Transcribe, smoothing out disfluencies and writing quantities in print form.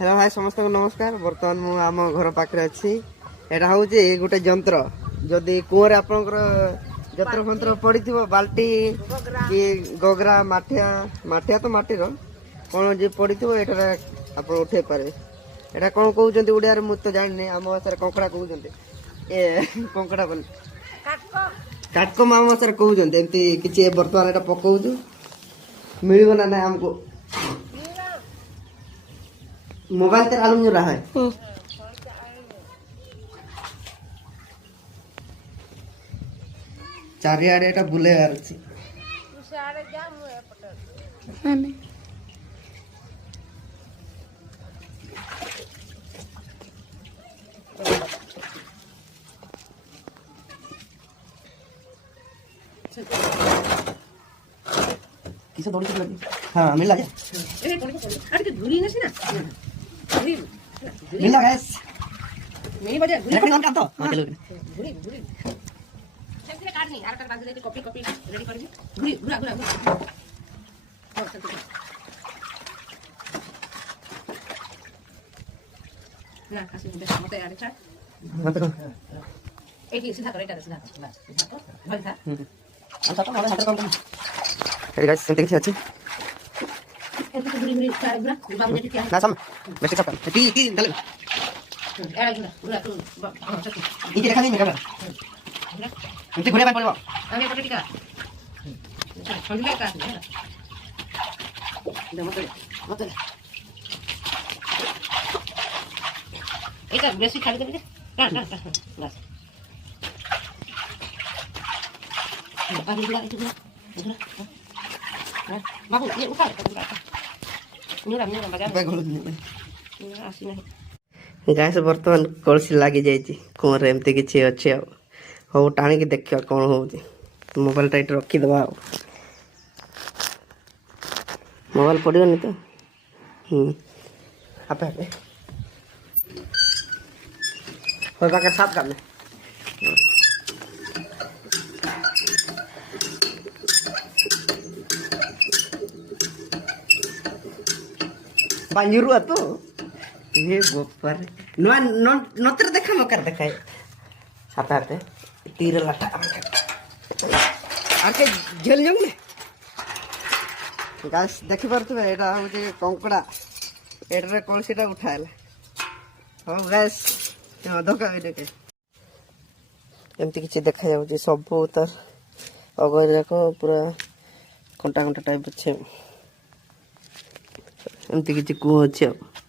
Hello hi समस्त को नमस्कार। बर्तमान मु आम घर पाखे अच्छी एटा हूँ गोटे जंत्र जदि कूअर आपंकर जंत्र फंत्र पड़ी बाल्टी कि गगरा माठिया माठिया तो माटीर कौन जो पड़ी ये आप उठे पारे। एटा कौन कहते ओडिया मुझे तो जानी आम भाषा कंकड़ा कहते ए कंकड़ा बोल काटकम आम भाषा कहते एमती किसी बर्तमान एटा पकाऊ मिल ना ना आमको मोबाइल तेरा आलम जो रहा है चारियाडे एटा बुले यार छी उसारे जाम हुए पटल माने किसे दौड़ी लगी हां मिल गया ए दौड़ी को अरे तो धुरी नसी ना धुरी मिल गया गाइस नहीं बजे धुरी काम तो हां चलो धुरी धुरी सेंटरे काट नहीं आरकर बाजू दे कॉपी कॉपी रेडी कर दी धुरी घुरा घुरा घुरा और चल ना कासे मते यार अच्छा मत कर एक सीधा कर এটা सीधा भल था हम तो हमारे हाथ काम ए गाइस सेंटे किसी अच्छी एतो धुरी धुरी चार घुरा बाबू दे क्या ना सम बेस्ट सब टी डाले एड़ा घुरा घुरा ये देखा नहीं मेरा हमसे घुरे पड़ो आगे पकड़ टिका समझ में का दे मत এটা বেশি খালি করে দে কাট কাট বাস বাবু গুলা এটা গুলা বাবু ये उठा निरा निरा बाजार आसी नहीं गाइस बर्तमान कलसी लागी जाइए कुआर एमती किसी अच्छे हो टाणी देखा कौन हो मोबाइल टाइट रखीदे मोबाइल पड़ोनी तो आपे आपे पाकर साफ कर ले बांजुरु तो ये गोपर नो नो नोतर देखा मकर देखा हाथ हाथ तीर लाटा आके झेल जंग में गाइस देखि परतबे एटा होजे कंकड़ा एटरे कलसीटा उठाइला हो गाइस धोका देखे एमती किसी देखा जाऊँ सब तार अगर जाक पूरा कंटा कंटा टाइप अच्छे एमती किसी कुह अच्छे।